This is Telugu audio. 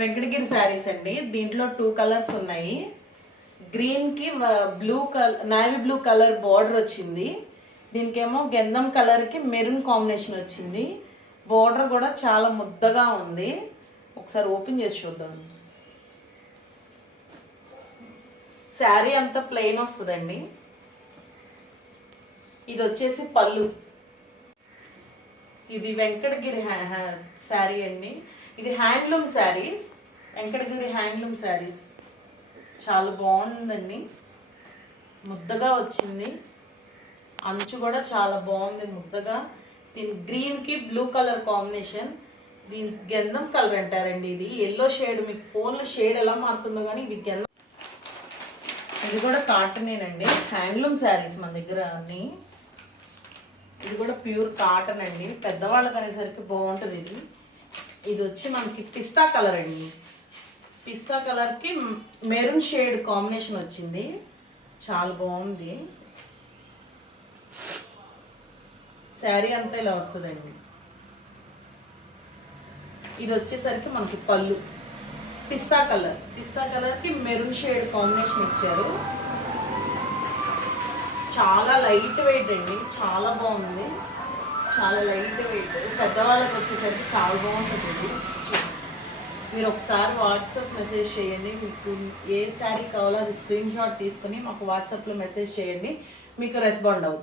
వెంకటగిరి శారీస్ అండి. దీంట్లో 2 కలర్స్ ఉన్నాయి. గ్రీన్ కి blue colour, navy blue colour border వచ్చింది. దీనికేమో గంధం కలర్ కి మెరూన్ కాంబినేషన్ వచ్చింది. బార్డర్ కూడా చాలా ముద్దగా ఉంది. ఒకసారి ఓపెన్ చేసి చూద్దాం. శారీ అంతా ప్లెయిన్ వస్తుందండి. ఇది వచ్చేసి పళ్ళు. ఇది వెంకటగిరి శారీ అండి. ఇది హ్యాండ్లూమ్ శారీస్, వెంకటగిరి హ్యాండ్లూమ్ శారీస్. చాలా బాగుందండి, ముద్దగా వచ్చింది. అంచు కూడా చాలా బాగుంది ముద్దగా. దీని గ్రీన్ కి బ్లూ కలర్ కాంబినేషన్. దీని గంధం కలర్ అంటారండి. ఇది ఎల్లో షేడ్, మీకు ఫోన్లో షేడ్ ఎలా మారుతుందో కానీ ఇది గంధం. ఇది కూడా కాటనేనండి, హ్యాండ్లూమ్ శారీస్ మన దగ్గర అన్ని. ఇది కూడా ప్యూర్ కాటన్ అండి. పెద్దవాళ్ళకి అనేసరికి బాగుంటుంది. ఇది వచ్చి మనకి పిస్తా కలర్ అండి. పిస్తా కలర్కి మెరూన్ షేడ్ కాంబినేషన్ వచ్చింది. చాలా బాగుంది. శారీ అంతా ఇలా వస్తుందండి. ఇది వచ్చేసరికి మనకి పళ్ళు పిస్తా కలర్కి మెరూన్ షేడ్ కాంబినేషన్ ఇచ్చారు. చాలా లైట్ వెయిట్ అండి, చాలా బాగుంది. చాలా లైట్ వెయిట్, పెద్దవాళ్ళకి వచ్చేసరికి చాలా బాగుంటుంది. మీరు ఒకసారి వాట్సాప్ మెసేజ్ చేయండి. మీకు ఏ శారీ కావాలో అది స్క్రీన్ షాట్ తీసుకుని మాకు వాట్సాప్లో మెసేజ్ చేయండి. మీకు రెస్పాండ్ అవుతుంది.